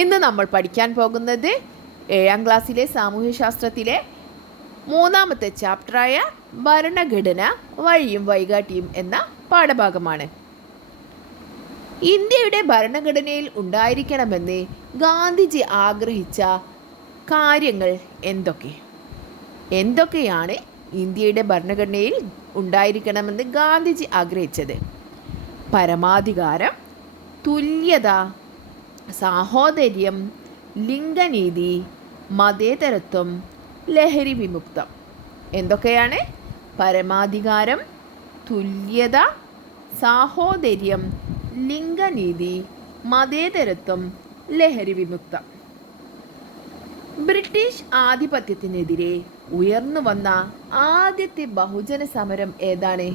ഇന്ന് നമ്മൾ പഠിക്കാൻ പോകുന്നത് 7ാം ക്ലാസ്സിലെ സാമൂഹ്യശാസ്ത്രത്തിലെ 3ാമത്തെ ചാപ്റ്ററായ ഭരണഘടന വഴിയും വൈകാട്ടിയും എന്ന പാഠഭാഗമാണ്. ഇന്ത്യയുടെ ഭരണഘടനയിൽ ഉണ്ടായിരിക്കണമെന്ന് ഗാന്ധിജി ആഗ്രഹിച്ച കാര്യങ്ങൾ എന്തൊക്കെയാണ് ഇന്ത്യയുടെ ഭരണഘടനയിൽ ഉണ്ടായിരിക്കണമെന്ന് ഗാന്ധിജി ആഗ്രഹിച്ചത്? പരമാധികാരം, തുല്യത, സാഹോദര്യം, ലിംഗനീതി, മതേതരത്വം, ലഹരി വിമുക്തം. എന്തൊക്കെയാണ്? പരമാധികാരം, തുല്യത, സാഹോദര്യം, ലിംഗനീതി, മതേതരത്വം, ലഹരി വിമുക്തം. ബ്രിട്ടീഷ് ആധിപത്യത്തിനെതിരെ ഉയർന്നു വന്ന ആദ്യത്തെ ബഹുജന സമരം ഏതാണ്?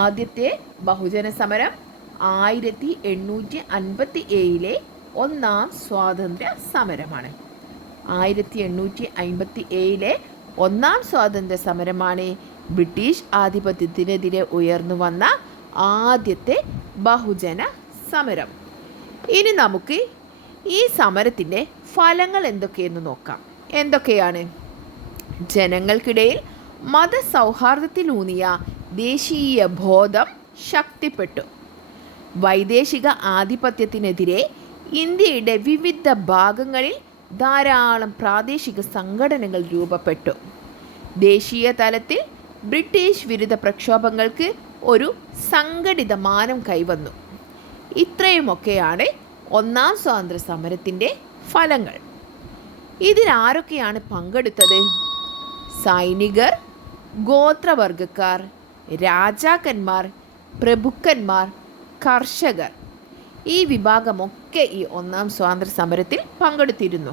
ആദ്യത്തെ ബഹുജന സമരം 1857 ഒന്നാം സ്വാതന്ത്ര്യ സമരമാണ്. 1857 ഒന്നാം സ്വാതന്ത്ര്യ സമരമാണ് ബ്രിട്ടീഷ് ആധിപത്യത്തിനെതിരെ ഉയർന്നു വന്ന ആദ്യത്തെ ബഹുജന സമരം. ഇനി നമുക്ക് ഈ സമരത്തിൻ്റെ ഫലങ്ങൾ എന്തൊക്കെയെന്ന് നോക്കാം. എന്തൊക്കെയാണ്? ജനങ്ങൾക്കിടയിൽ മതസൗഹാർദ്ദത്തിലൂന്നിയ ദേശീയ ബോധം ശക്തിപ്പെട്ടു. വൈദേശിക ആധിപത്യത്തിനെതിരെ ഇന്ത്യയുടെ വിവിധ ഭാഗങ്ങളിൽ ധാരാളം പ്രാദേശിക സംഘടനകൾ രൂപപ്പെട്ടു. ദേശീയ തലത്തിൽ ബ്രിട്ടീഷ് വിരുദ്ധ പ്രക്ഷോഭങ്ങൾക്ക് ഒരു സംഘടിത മാനം കൈവന്നു. ഇത്രയുമൊക്കെയാണ് ഒന്നാം സ്വാതന്ത്ര്യ സമരത്തിൻ്റെ ഫലങ്ങൾ. ഇതിലാരൊക്കെയാണ് പങ്കെടുത്തത്? സൈനികർ, ഗോത്രവർഗക്കാർ, രാജാക്കന്മാർ, പ്രഭുക്കന്മാർ, കർഷകർ, ഈ വിഭാഗമൊക്കെ ഈ ഒന്നാം സ്വാതന്ത്ര്യ സമരത്തിൽ പങ്കെടുത്തിരുന്നു.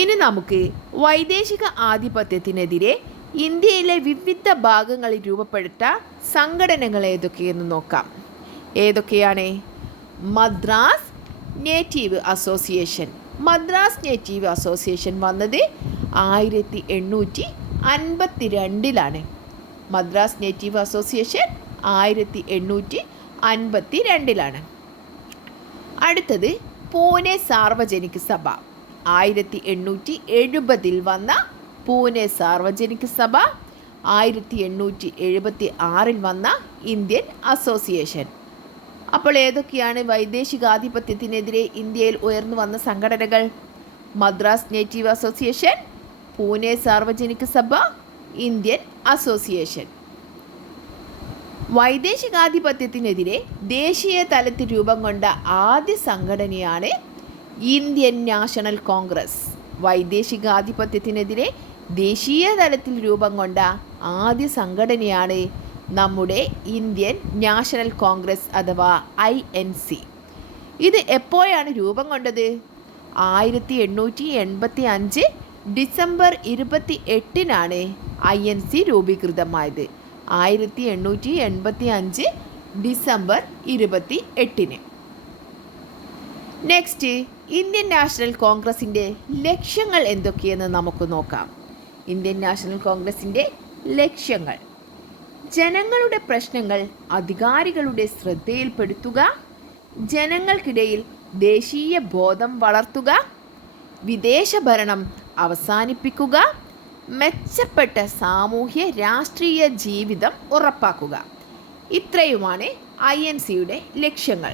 ഇനി നമുക്ക് വൈദേശിക ആധിപത്യത്തിനെതിരെ ഇന്ത്യയിലെ വിവിധ ഭാഗങ്ങളിൽ രൂപപ്പെട്ട സംഘടനകൾ ഏതൊക്കെയെന്ന് നോക്കാം. ഏതൊക്കെയാണ്? Madras native association. Madras native association വന്നത് 1852 മദ്രാസ് നേറ്റീവ് അസോസിയേഷൻ 1852. അടുത്തത് പൂനെ സാർവജനിക് സഭ. 1870 വന്ന പൂനെ സാർവജനിക് സഭ, 1876 വന്ന ഇന്ത്യൻ അസോസിയേഷൻ. അപ്പോൾ ഏതൊക്കെയാണ് വൈദേശികാധിപത്യത്തിനെതിരെ ഇന്ത്യയിൽ ഉയർന്നു വന്ന സംഘടനകൾ? മദ്രാസ് നേറ്റീവ് അസോസിയേഷൻ, പൂനെ സാർവജനിക് സഭ, ഇന്ത്യൻ അസോസിയേഷൻ. വൈദേശികാധിപത്യത്തിനെതിരെ ദേശീയ തലത്തിൽ രൂപം കൊണ്ട ആദ്യ സംഘടനയാണ് ഇന്ത്യൻ നാഷണൽ കോൺഗ്രസ്. വൈദേശികാധിപത്യത്തിനെതിരെ ദേശീയ തലത്തിൽ രൂപം കൊണ്ട ആദ്യ സംഘടനയാണ് നമ്മുടെ ഇന്ത്യൻ നാഷണൽ കോൺഗ്രസ് അഥവാ INC. ഇത് എപ്പോഴാണ് രൂപം കൊണ്ടത്? 1885 December 28 INC രൂപീകൃതമായത്. 1885 December 28. Next, Indian national കോൺഗ്രസിൻ്റെ ലക്ഷ്യങ്ങൾ എന്തൊക്കെയെന്ന് നമുക്ക് നോക്കാം. ഇന്ത്യൻ നാഷണൽ കോൺഗ്രസിൻ്റെ ലക്ഷ്യങ്ങൾ: ജനങ്ങളുടെ പ്രശ്നങ്ങൾ അധികാരികളുടെ ശ്രദ്ധയിൽപ്പെടുത്തുക, ജനങ്ങൾക്കിടയിൽ ദേശീയ ബോധം വളർത്തുക, വിദേശ ഭരണം അവസാനിപ്പിക്കുക, മെച്ചപ്പെട്ട സാമൂഹ്യ രാഷ്ട്രീയ ജീവിതം ഉറപ്പാക്കുക. ഇത്രയുമാണ് INCയുടെ ലക്ഷ്യങ്ങൾ.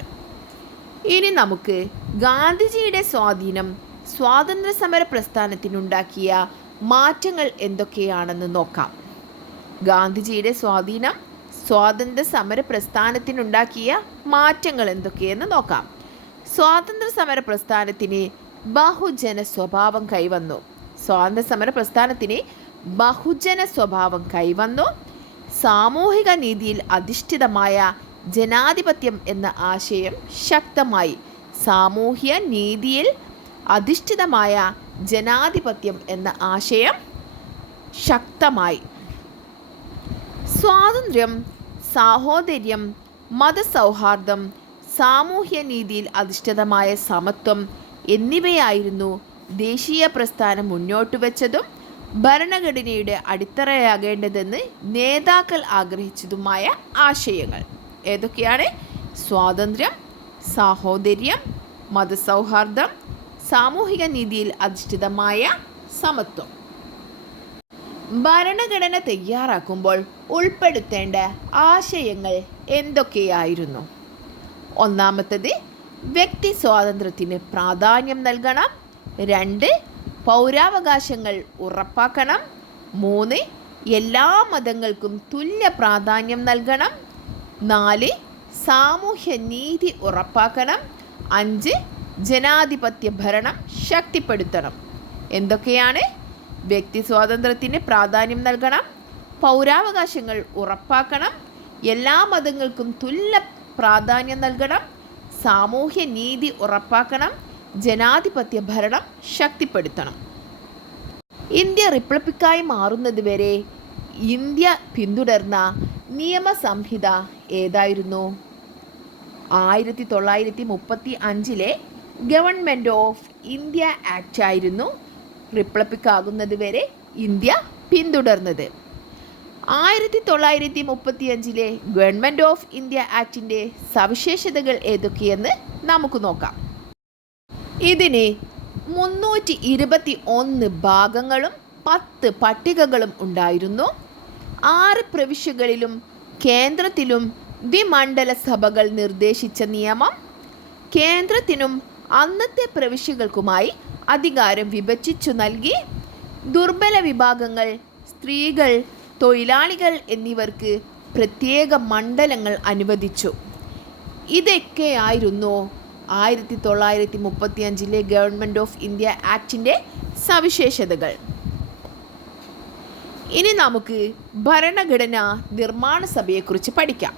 ഇനി നമുക്ക് ഗാന്ധിജിയുടെ സ്വാധീനം സ്വാതന്ത്ര്യ സമര പ്രസ്ഥാനത്തിനുണ്ടാക്കിയ മാറ്റങ്ങൾ എന്തൊക്കെയാണെന്ന് നോക്കാം. ഗാന്ധിജിയുടെ സ്വാധീനം സ്വാതന്ത്ര്യ സമര പ്രസ്ഥാനത്തിനുണ്ടാക്കിയ മാറ്റങ്ങൾ എന്തൊക്കെയെന്ന് നോക്കാം. സ്വാതന്ത്ര്യ സമര പ്രസ്ഥാനത്തിന് ബഹുജന സ്വഭാവം കൈവന്നു. സ്വാതന്ത്ര്യ സമര പ്രസ്ഥാനത്തിന് ബഹുജന സ്വഭാവം കൈവന്നു. സാമൂഹിക നീതിയിൽ അധിഷ്ഠിതമായ ജനാധിപത്യം എന്ന ആശയം ശക്തമായി. സാമൂഹ്യ നീതിയിൽ അധിഷ്ഠിതമായ ജനാധിപത്യം എന്ന ആശയം ശക്തമായി. സ്വാതന്ത്ര്യം, സാഹോദര്യം, മതസൗഹാർദ്ദം, സാമൂഹ്യ നീതിയിൽ അധിഷ്ഠിതമായ സമത്വം എന്നിവയായിരുന്നു ദേശീയ പ്രസ്ഥാനം മുന്നോട്ട് വെച്ചതും ഭരണഘടനയുടെ അടിത്തറയാകേണ്ടതെന്ന് നേതാക്കൾ ആഗ്രഹിച്ചതുമായ ആശയങ്ങൾ. ഏതൊക്കെയാണ്? സ്വാതന്ത്ര്യം, സാഹോദര്യം, മതസൗഹാർദ്ദം, സാമൂഹിക നീതിയിൽ അധിഷ്ഠിതമായ സമത്വം. ഭരണഘടന തയ്യാറാക്കുമ്പോൾ ഉൾപ്പെടുത്തേണ്ട ആശയങ്ങൾ എന്തൊക്കെയായിരുന്നു? ഒന്നാമത്തത്, വ്യക്തി സ്വാതന്ത്ര്യത്തിന് പ്രാധാന്യം നൽകണം. 2, പൗരാവകാശങ്ങൾ ഉറപ്പാക്കണം. 3, എല്ലാ മതങ്ങൾക്കും തുല്യ പ്രാധാന്യം നൽകണം. 4, സാമൂഹ്യ നീതി ഉറപ്പാക്കണം. 5, ജനാധിപത്യ ഭരണം ശക്തിപ്പെടുത്തണം. എന്തൊക്കെയാണ്? വ്യക്തി സ്വാതന്ത്ര്യത്തിന് പ്രാധാന്യം നൽകണം, പൗരാവകാശങ്ങൾ ഉറപ്പാക്കണം, എല്ലാ മതങ്ങൾക്കും തുല്യ പ്രാധാന്യം നൽകണം, സാമൂഹ്യ നീതി ഉറപ്പാക്കണം, ജനാധിപത്യ ഭരണം ശക്തിപ്പെടുത്തണം. ഇന്ത്യ റിപ്പബ്ലിക്കായി മാറുന്നത് വരെ ഇന്ത്യ പിന്തുടർന്ന നിയമസംഹിത ഏതായിരുന്നു? 1935 ഗവൺമെൻറ് ഓഫ് ഇന്ത്യ ആക്ട് ആയിരുന്നു റിപ്പബ്ലിക് ആകുന്നത് വരെ ഇന്ത്യ പിന്തുടർന്നത്. 1935 ഗവൺമെൻറ് ഓഫ് ഇന്ത്യ ആക്ടിൻ്റെ സവിശേഷതകൾ ഏതൊക്കെയെന്ന് നമുക്ക് നോക്കാം. ഇതിന് 321 ഭാഗങ്ങളും 10 പട്ടികകളും ഉണ്ടായിരുന്നു. 6 പ്രവിശ്യകളിലും കേന്ദ്രത്തിലും ദ്വിമണ്ഡല സഭകൾ നിർദ്ദേശിച്ച നിയമം, കേന്ദ്രത്തിനും അന്നത്തെ പ്രവിശ്യകൾക്കുമായി അധികാരം വിഭജിച്ചു നൽകി. ദുർബല വിഭാഗങ്ങൾ, സ്ത്രീകൾ, തൊഴിലാളികൾ എന്നിവർക്ക് പ്രത്യേക മണ്ഡലങ്ങൾ അനുവദിച്ചു. ഇതൊക്കെയായിരുന്നു 1935 ഗവൺമെൻറ് ഓഫ് ഇന്ത്യ ആക്ടിൻ്റെ സവിശേഷതകൾ. ഇനി നമുക്ക് ഭരണഘടനാ നിർമ്മാണ സഭയെക്കുറിച്ച് പഠിക്കാം.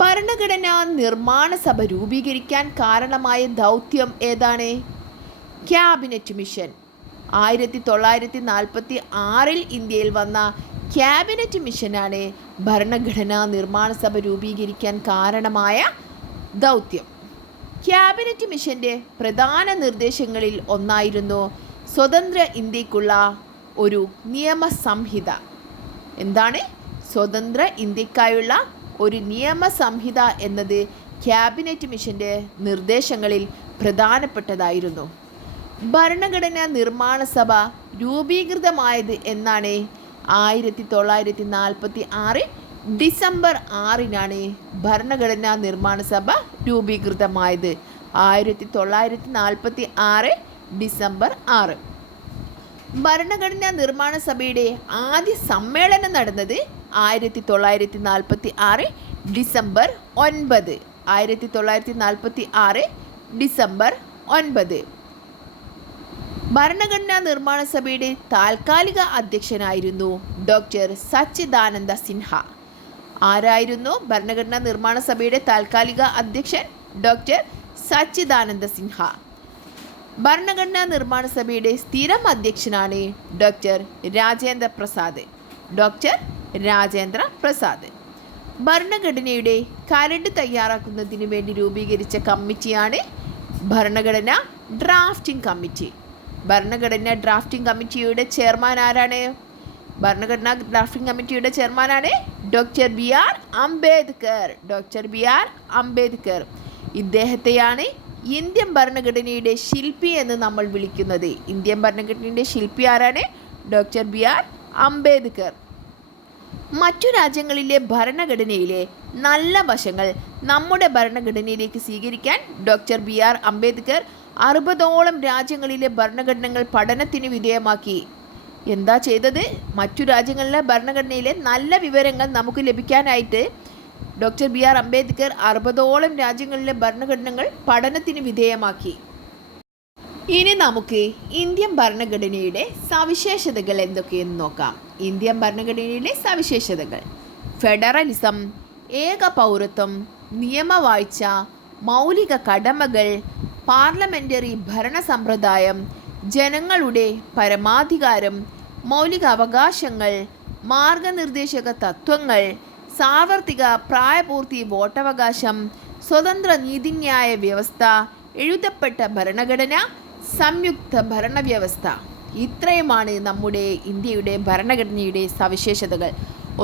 ഭരണഘടനാ നിർമ്മാണ സഭ രൂപീകരിക്കാൻ കാരണമായ ദൗത്യം ഏതാണ്? Cabinet mission. 1946 ഇന്ത്യയിൽ വന്ന ക്യാബിനറ്റ് മിഷനാണ് ഭരണഘടനാ നിർമ്മാണ സഭ രൂപീകരിക്കാൻ കാരണമായ ദൗത്യം. ക്യാബിനറ്റ് മിഷൻ്റെ പ്രധാന നിർദ്ദേശങ്ങളിൽ ഒന്നായിരുന്നു സ്വതന്ത്ര ഇന്ത്യക്കുള്ള ഒരു നിയമസംഹിത. എന്താണ്? സ്വതന്ത്ര ഇന്ത്യക്കായുള്ള ഒരു നിയമസംഹിത എന്നത് ക്യാബിനറ്റ് മിഷൻ്റെ നിർദ്ദേശങ്ങളിൽ പ്രധാനപ്പെട്ടതായിരുന്നു. ഭരണഘടനാ നിർമ്മാണ സഭ രൂപീകൃതമായത് എന്നാണ്? 1946 ഡിസംബർ 6 ഭരണഘടനാ നിർമ്മാണ സഭ രൂപീകൃതമായത്. 1946 ഡിസംബർ 6. ഭരണഘടനാ നിർമ്മാണ സഭയുടെ ആദ്യ സമ്മേളനം നടന്നത് 1946 ഡിസംബർ 9. 1946 ഡിസംബർ 9. ഭരണഘടനാ നിർമ്മാണ സഭയുടെ താൽക്കാലിക അധ്യക്ഷനായിരുന്നു ഡോക്ടർ സച്ചിദാനന്ദ സിൻഹ. ആരായിരുന്നു ഭരണഘടനാ നിർമ്മാണ സഭയുടെ താൽക്കാലിക അധ്യക്ഷൻ? ഡോക്ടർ സച്ചിദാനന്ദ സിൻഹ. ഭരണഘടനാ നിർമ്മാണ സഭയുടെ സ്ഥിരം അധ്യക്ഷനാണ് ഡോക്ടർ രാജേന്ദ്ര പ്രസാദ്. ഡോക്ടർ രാജേന്ദ്ര പ്രസാദ്. ഭരണഘടനയുടെ കരട് തയ്യാറാക്കുന്നതിന് വേണ്ടി രൂപീകരിച്ച കമ്മിറ്റിയാണ് ഭരണഘടനാ ഡ്രാഫ്റ്റിംഗ് കമ്മിറ്റി. ഭരണഘടനാ ഡ്രാഫ്റ്റിംഗ് കമ്മിറ്റിയുടെ ചെയർമാൻ ആരാണ്? ഭരണഘടനാ ഡ്രാഫ്റ്റിംഗ് കമ്മിറ്റിയുടെ ചെയർമാനാണ് doctor BR Ambedkar. Doctor BR Ambedkar. ഇദ്ദേഹത്തെയാണ് ഇന്ത്യൻ ഭരണഘടനയുടെ ശില്പി എന്ന് നമ്മൾ വിളിക്കുന്നത്. ഇന്ത്യൻ ഭരണഘടനയുടെ ശില്പി ആരാണ്? Doctor BR Ambedkar. മറ്റു രാജ്യങ്ങളിലെ ഭരണഘടനയിലെ നല്ല വശങ്ങൾ നമ്മുടെ ഭരണഘടനയിലേക്ക് സ്വീകരിക്കാൻ ഡോക്ടർ BR അംബേദ്കർ 60ഓളം രാജ്യങ്ങളിലെ ഭരണഘടനകൾ പഠനത്തിന് വിധേയമാക്കി. എന്താ ചെയ്തത്? മറ്റു രാജ്യങ്ങളിലെ ഭരണഘടനയിലെ നല്ല വിവരങ്ങൾ നമുക്ക് ലഭിക്കാനായിട്ട് ഡോക്ടർ BR അംബേദ്കർ 60ഓളം രാജ്യങ്ങളിലെ ഭരണഘടനകൾ പഠനത്തിന് വിധേയമാക്കി. ഇനി നമുക്ക് ഇന്ത്യൻ ഭരണഘടനയുടെ സവിശേഷതകൾ എന്തൊക്കെയെന്ന് നോക്കാം. ഇന്ത്യൻ ഭരണഘടനയുടെ സവിശേഷതകൾ: ഫെഡറലിസം, ഏക പൗരത്വം, നിയമവാഴ്ച, മൗലിക കടമകൾ, പാർലമെൻ്ററി ഭരണ സമ്പ്രദായം, ജനങ്ങളുടെ പരമാധികാരം, മൗലിക അവകാശങ്ങൾ, മാർഗനിർദ്ദേശക തത്വങ്ങൾ, സാർവത്രിക പ്രായപൂർത്തി വോട്ടവകാശം, സ്വതന്ത്ര നീതിന്യായ വ്യവസ്ഥ, എഴുതപ്പെട്ട ഭരണഘടന, സംയുക്ത ഭരണവ്യവസ്ഥ. ഇത്രയുമാണ് നമ്മുടെ ഇന്ത്യയുടെ ഭരണഘടനയുടെ സവിശേഷതകൾ.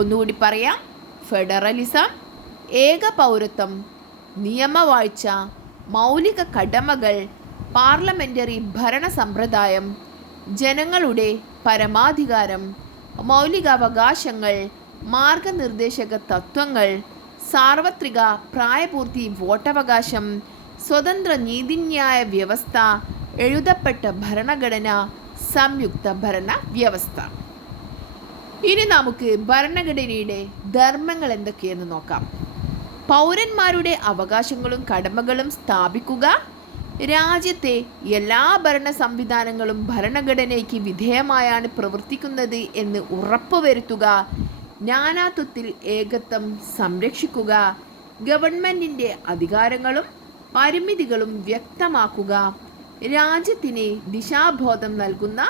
ഒന്നുകൂടി പറയാം: ഫെഡറലിസം, ഏക പൗരത്വം, നിയമവാഴ്ച, മൗലിക കടമകൾ, പാർലമെൻ്ററി ഭരണ സമ്പ്രദായം, ജനങ്ങളുടെ പരമാധികാരം, മൗലികാവകാശങ്ങൾ, മാർഗനിർദ്ദേശക തത്വങ്ങൾ, സാർവത്രിക പ്രായപൂർത്തി വോട്ടവകാശം, സ്വതന്ത്ര നീതിന്യായ വ്യവസ്ഥ, എഴുതപ്പെട്ട ഭരണഘടന, സംയുക്ത ഭരണ വ്യവസ്ഥ. ഇനി നമുക്ക് ഭരണഘടനയുടെ ധർമ്മങ്ങൾ എന്തൊക്കെയെന്ന് നോക്കാം. പൗരന്മാരുടെ അവകാശങ്ങളും കടമകളും സ്ഥാപിക്കുക, രാജ്യത്തെ എല്ലാ ഭരണ സംവിധാനങ്ങളും ഭരണഘടനയ്ക്ക് വിധേയമായാണ് പ്രവർത്തിക്കുന്നത് എന്ന് ഉറപ്പുവരുത്തുക, നാനാത്വത്തിൽ ഏകത്വം സംരക്ഷിക്കുക, ഗവൺമെൻറ്റിൻ്റെ അധികാരങ്ങളും പരിമിതികളും വ്യക്തമാക്കുക, രാജ്യത്തിന് ദിശാബോധം നൽകുന്ന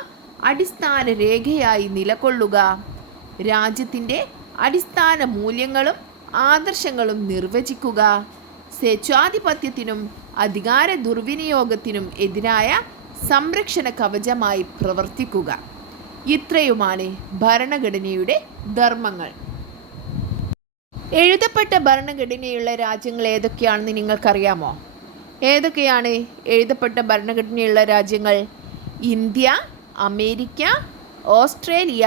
അടിസ്ഥാന രേഖയായി നിലകൊള്ളുക, രാജ്യത്തിൻ്റെ അടിസ്ഥാന മൂല്യങ്ങളും ആദർശങ്ങളും നിർവചിക്കുക, സ്വേച്ഛാധിപത്യത്തിനും അധികാര ദുർവിനിയോഗത്തിനും എതിരായ സംരക്ഷണ കവചമായി പ്രവർത്തിക്കുക. ഇത്രയുമാണ് ഭരണഘടനയുടെ ധർമ്മങ്ങൾ. എഴുതപ്പെട്ട ഭരണഘടനയുള്ള രാജ്യങ്ങൾ ഏതൊക്കെയാണെന്ന് നിങ്ങൾക്കറിയാമോ? ഏതൊക്കെയാണ് എഴുതപ്പെട്ട ഭരണഘടനയുള്ള രാജ്യങ്ങൾ? ഇന്ത്യ, അമേരിക്ക, ഓസ്ട്രേലിയ,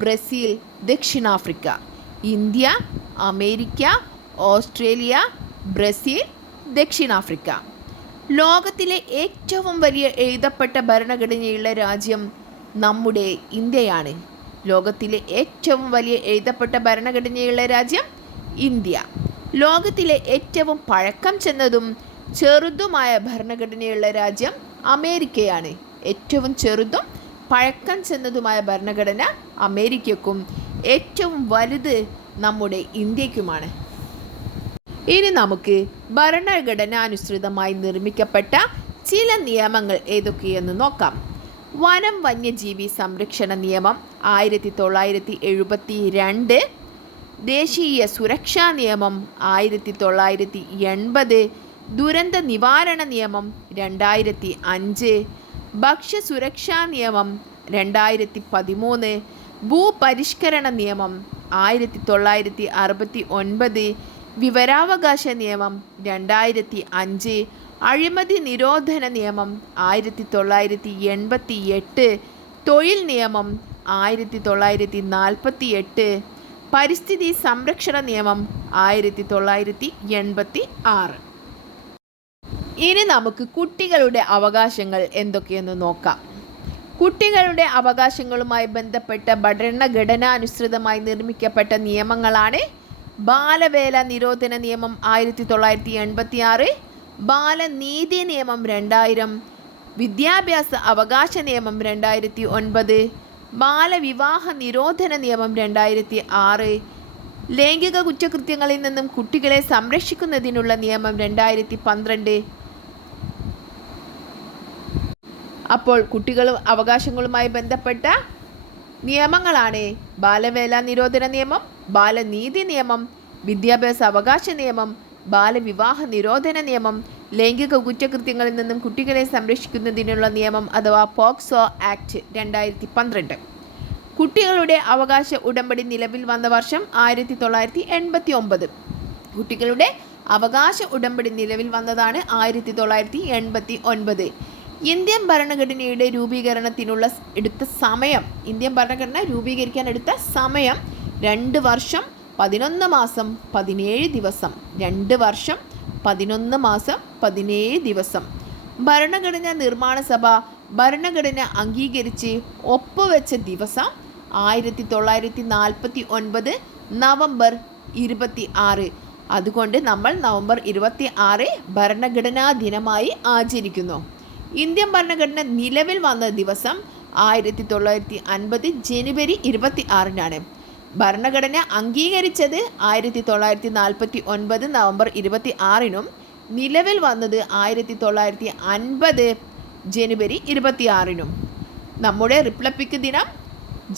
ബ്രസീൽ, ദക്ഷിണാഫ്രിക്ക. ഇന്ത്യ, അമേരിക്ക, ഓസ്ട്രേലിയ, ബ്രസീൽ, ദക്ഷിണാഫ്രിക്ക. ലോകത്തിലെ ഏറ്റവും വലിയ എഴുതപ്പെട്ട ഭരണഘടനയുള്ള രാജ്യം നമ്മുടെ ഇന്ത്യയാണ്. ലോകത്തിലെ ഏറ്റവും വലിയ എഴുതപ്പെട്ട ഭരണഘടനയുള്ള രാജ്യം ഇന്ത്യ. ലോകത്തിലെ ഏറ്റവും പഴക്കം ചെന്നതും ചെറുതുമായ ഭരണഘടനയുള്ള രാജ്യം അമേരിക്കയാണ്. ഏറ്റവും ചെറുതും പഴക്കം ചെന്നതുമായ ഭരണഘടന അമേരിക്കയ്ക്കും ഏറ്റവും വലുത് നമ്മുടെ ഇന്ത്യക്കുമാണ്. ഇനി നമുക്ക് ഭരണഘടനാനുസൃതമായി നിർമ്മിക്കപ്പെട്ട ചില നിയമങ്ങൾ ഏതൊക്കെയെന്ന് നോക്കാം. വനം വന്യജീവി സംരക്ഷണ നിയമം 1972, ദേശീയ സുരക്ഷാ നിയമം 1980, ദുരന്ത നിവാരണ നിയമം 2005, ഭക്ഷ്യസുരക്ഷാ നിയമം 2013, ഭൂപരിഷ്കരണ നിയമം 1969, വിവരാവകാശ നിയമം 2005, അഴിമതി നിരോധന നിയമം 1988, തൊഴിൽ നിയമം 1948, പരിസ്ഥിതി സംരക്ഷണ നിയമം 1986. ഇനി നമുക്ക് കുട്ടികളുടെ അവകാശങ്ങൾ എന്തൊക്കെയെന്ന് നോക്കാം. കുട്ടികളുടെ അവകാശങ്ങളുമായി ബന്ധപ്പെട്ട ഭരണഘടനാനുസൃതമായി നിർമ്മിക്കപ്പെട്ട നിയമങ്ങളാണ് ബാലവേല നിരോധന നിയമം 1986, ബാലനീതി നിയമം 2000, വിദ്യാഭ്യാസ അവകാശ നിയമം 2009, ബാലവിവാഹ നിരോധന നിയമം 2006, ലൈംഗിക കുറ്റകൃത്യങ്ങളിൽ നിന്നും കുട്ടികളെ സംരക്ഷിക്കുന്നതിനുള്ള നിയമം 2012. അപ്പോൾ കുട്ടികളും അവകാശങ്ങളുമായി ബന്ധപ്പെട്ട നിയമങ്ങളാണ് ബാലവേല നിരോധന നിയമം, ബാലനീതി നിയമം, വിദ്യാഭ്യാസ അവകാശ നിയമം, ബാലവിവാഹ നിരോധന നിയമം, ലൈംഗിക കുറ്റകൃത്യങ്ങളിൽ നിന്നും കുട്ടികളെ സംരക്ഷിക്കുന്നതിനുള്ള നിയമം അഥവാ പോക്സോ ആക്ട് 2012. കുട്ടികളുടെ അവകാശ ഉടമ്പടി നിലവിൽ വന്ന വർഷം 1989. കുട്ടികളുടെ അവകാശ ഉടമ്പടി നിലവിൽ വന്നതാണ് 1989. ഇന്ത്യൻ ഭരണഘടനയുടെ രൂപീകരണത്തിനുള്ള എടുത്ത സമയം, ഇന്ത്യൻ ഭരണഘടന രൂപീകരിക്കാൻ എടുത്ത സമയം 2 വർഷം 11 മാസം 17 ദിവസം. 2 വർഷം 11 മാസം 17 ദിവസം. ഭരണഘടനാ നിർമ്മാണ സഭ ഭരണഘടന അംഗീകരിച്ച് ഒപ്പുവെച്ച ദിവസം 1949 നവംബർ 26. അതുകൊണ്ട് നമ്മൾ നവംബർ 26 ഭരണഘടനാ ദിനമായി ആചരിക്കുന്നു. ഇന്ത്യൻ ഭരണഘടന നിലവിൽ വന്ന ദിവസം 1950 ജനുവരി 26. ഭരണഘടന അംഗീകരിച്ചത് 1949 നവംബർ 26, നിലവിൽ വന്നത് 1950 ജനുവരി 26. നമ്മുടെ റിപ്പബ്ലിക് ദിനം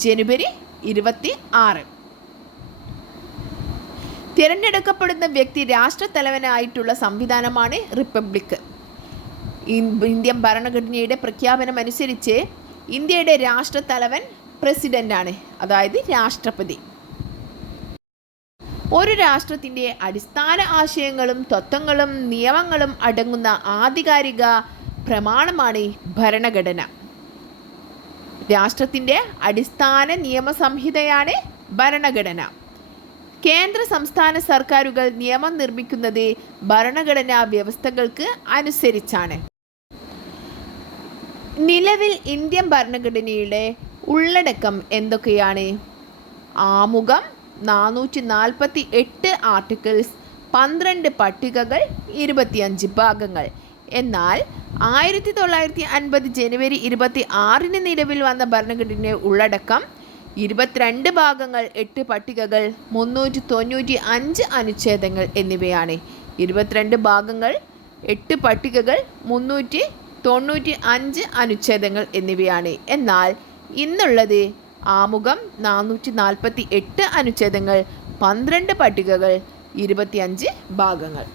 ജനുവരി 26. തിരഞ്ഞെടുക്കപ്പെടുന്ന വ്യക്തി രാഷ്ട്രത്തലവനായിട്ടുള്ള സംവിധാനമാണ് റിപ്പബ്ലിക്. ഇന്ത്യൻ ഭരണഘടനയുടെ പ്രഖ്യാപനം അനുസരിച്ച് ഇന്ത്യയുടെ രാഷ്ട്രത്തലവൻ പ്രസിഡൻ്റാണ്, അതായത് രാഷ്ട്രപതി. ഒരു രാഷ്ട്രത്തിൻ്റെ അടിസ്ഥാന ആശയങ്ങളും തത്വങ്ങളും നിയമങ്ങളും അടങ്ങുന്ന ആധികാരിക പ്രമാണമാണ് ഭരണഘടന. രാഷ്ട്രത്തിൻ്റെ അടിസ്ഥാന നിയമസംഹിതയാണ് ഭരണഘടന. കേന്ദ്ര സംസ്ഥാന സർക്കാരുകൾ നിയമം നിർമ്മിക്കുന്നത് ഭരണഘടനാ വ്യവസ്ഥകൾക്ക് അനുസരിച്ചാണ്. നിലവിൽ ഇന്ത്യൻ ഭരണഘടനയുടെ ഉള്ളടക്കം എന്തൊക്കെയാണ്? ആമുഖം, 448 ആർട്ടിക്കിൾസ്, 12 പട്ടികകൾ, 25 ഭാഗങ്ങൾ. എന്നാൽ 1950 ജനുവരി 26 നിലവിൽ വന്ന ഭരണഘടനയുടെ ഉള്ളടക്കം 22 ഭാഗങ്ങൾ, 8 പട്ടികകൾ, 395 അനുച്ഛേദങ്ങൾ എന്നിവയാണ്. 22 ഭാഗങ്ങൾ, 8 പട്ടികകൾ, 395 അനുച്ഛേദങ്ങൾ എന്നിവയാണ്. എന്നാൽ ഇന്നുള്ളത് ആമുഖം, 448 അനുച്ഛേദങ്ങൾ, 12 പട്ടികകൾ, 25 ഭാഗങ്ങൾ.